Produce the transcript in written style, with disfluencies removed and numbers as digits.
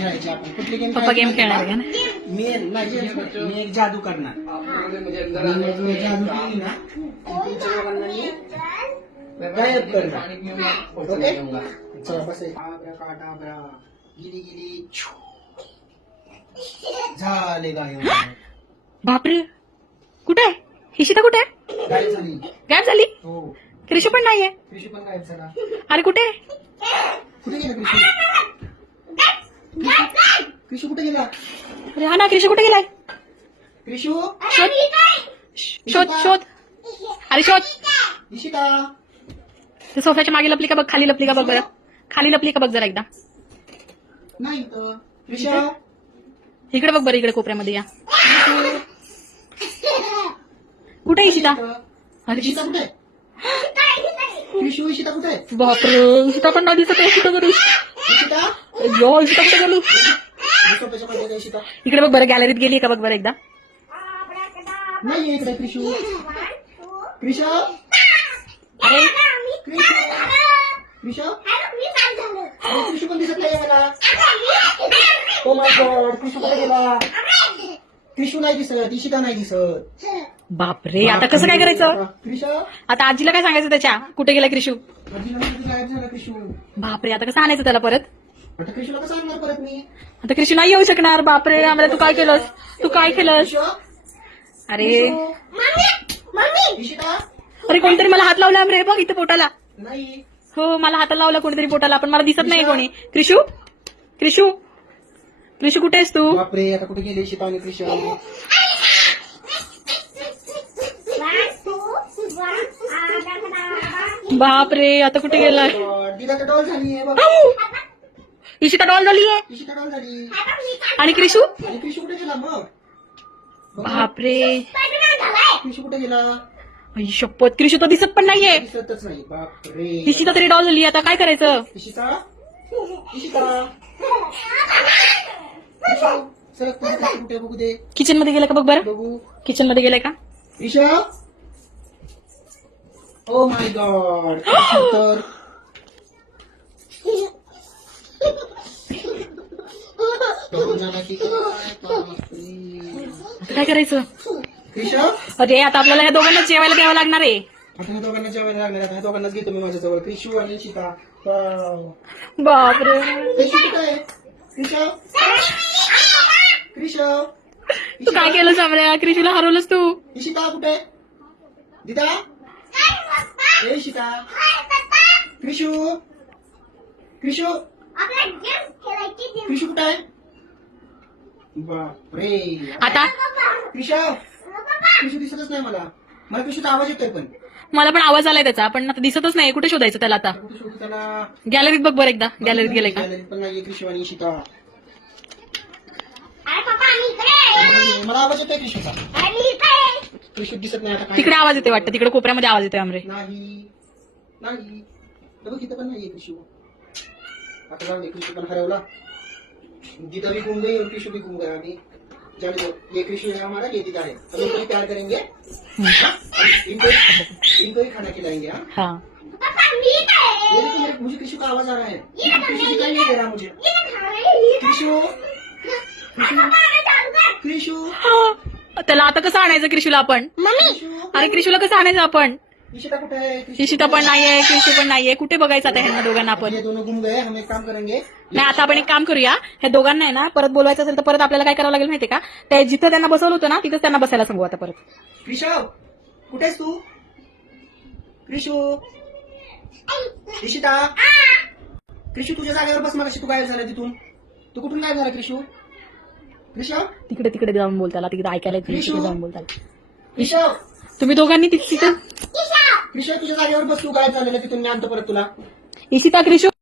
खेळायची आपण. कुठली गेम? पप्पा गेम खेळणार का ना? मी एक जादू करणार. मी जादू केली ना, तुमच्या दोघांना मी गायब करणार. ओके, चला बस. आब्राकाडाब्रा, गिली गिली झाले गायब. बापरे, कुठे आहे इशिता? कुठे आहे? गायब झाली. गायब झाली? हो, क्रिशू पण नाहीये. कृषी पण गायब झाला. अरे कुठे आहे? कुठे गेला कृषी? कृषी कुठे गेला? अरे हा ना, क्रिशू कुठे गेलाय? कृषू, शोध शोध. अरे शोध. इशिता, ते सोफ्याच्या मागे लपली का बघ, खाली लपली का बघ बरं. खाली लपली का बघ जरा एकदा. नाही तर कृषा, इकडे बघ बरं, इकडे कोपऱ्यामध्ये या. कुठे इशिता? अरे इशिता कुठे? कृषू, इशिता कुठे? बापरे, इशिता पण नाही दिसत आहे. कुठं करू? इशिता, यो, इशिता कुठे गेली? सोप्याच्या मध्ये गेली इशिता. इकडे बघ बरं, गॅलरीत गेली का बघ बरं एकदा. नाही इकडे कृषू. कृषा, अरे कृषू, कृषा, अरे कृषू पण दिसत नाही मला. ओ माय गॉड, कृषू कुठे गेला? कृषू नाही दिसत, इशिता नाही दिसत. बापरे, आता कसं काय करायचं? कृषा, आता आजीला काय सांगायचं त्याच्या? कुठे गेला क्रिशू? आजीला किती गायब झाला कृषू. बापरे, आता कसं आणायचं त्याला परत? आता कृषूला कसं आणणार परत मी? आता क्रिशू नाही येऊ शकणार. बापरे, आम्हाला तू काय केलंस? तू काय केलंस? कृषा, अरे इशिता, अरे, कोणतरी मला हात लावला रे बघ इथे पोटाला. नाही. हो, मला हात लावला कोणतरी पोटाला, पण मला दिसत नाही कोणी. क्रिशू, क्रिशू, क्रिशू कुठे आहेस तू? बापरे, आता कुठे गेली इशिता आणि कृषा? बापरे, आता कुठे गेलाय? दिला तर डॉल झाली आहे बघ. इशिता डॉल झालीये इशिता डॉल झाली. आणि क्रिशू? आणि कृषू कुठे गेला मग? बापरे, कृषू कुठे गेला? आई शपथ, क्रिशू तर दिसत पण नाहीये. दिसतच नाही. बापरे, इशिता तरी डॉल झाली, आता काय करायचं? इशिता, इशिता, चल कुठे बघू दे. किचन मध्ये गेलं का बघ बरं. बघू. किचन मध्ये गेलाय का? ईशा, ओ माय गॉड, तर काय करायचं? ईशा, अरे आता आपल्याला या दोघांना जेवायला द्यावं लागणार आहे. आता या दोघांना जेवायला लागणार. आता या दोघांनाच घेतो मी माझ्याजवळ. क्रिशू आणि इशिता. बापरे, क्रिशू कुठे आहे? क्रिशा, क्रिशा, तू काय केलं सामऱ्या? क्रिशूला हरवलंस तू. इशिता कुठे? दिदा, ए इशिता, क्रिशू, क्रिशू, क्रिशू कुठे आहे? बापरे, आता क्रिशा, क्रिशू दिसतच नाही मला. मला क्रिशूचा आवाज येतोय पण. मला पण आवाज आलाय त्याचा, पण आता दिसतच नाही. कुठे शोधायचं त्याला आता? कुठे शोधू त्याला? गॅलरीत बघ बरं एकदा. गॅलरीत गेले का? गॅलरीत पण नाहीये क्रिशू आणि इशिता. मला आवाज येतोय क्रिशूचा. क्रिशू दिसत नाही आता. काय? तिकडे आवाज येते वाटतं, तिकडे कोपऱ्यामध्ये आवाज येतोय आमरे. नाही, नाही, बघ इथं पण नाहीये क्रिशू. आता जाऊ दे, क्रिशू पण हरवला. दीदा भी घूम गई और क्रिशू भी घूम गया. अभी जाने दो, ये क्रिशू है हमारा, ये दीदा है. हम इनको ही प्यार करेंगे. इनको ही खाना खिलाएंगे. हाँ, हाँ, ये देखो, मुझे क्रिशू का आवाज आ रहा है. क्रिशू दिखाई नहीं दे रहा मुझे. क्रिशू, क्रिशू, त्याला आता कसं आणायचं क्रिशूला आपण? क्रिशू, अरे क्रिशूला कसं आणायचं आपण? इशिता कुठे है? क्रिशू इशिता पण नाहीये, क्रिशू पण नाहीये. कुठे बघायचं आता ह्यांना दोघांना आपण? ये दोनों घूम गए. हम एक काम करेंगे. नाही, आता आपण एक काम करूया. ह्या दोघांना आहे ना परत बोलवायचं असेल तर परत आपल्याला काय करावं लागेल माहितीये का? ते जिथं त्यांना बसवलं होतं ना तिथंच त्यांना बसायला सांगू आता परत. क्रिशू, कुठेस तू? क्रिशू, इशिता, क्रिशू तुझ्या जागेवर बस. मगाशी तू गायब झाला तिथून. तू कुठून गायब झाला क्रिशू? क्रिशू, तिकडे तिकडे जाऊन बोल त्याला, तिकडे ऐकायला येत नाही, तिकडे जाऊन बोल त्याला. क्रिशू, तुम्ही दोघांनी तिथं क्रिशू तुझ्या जागेवर बस. तू गायब झालेला तिथून. मी आणतो परत तुला. इशिता, क्रिशू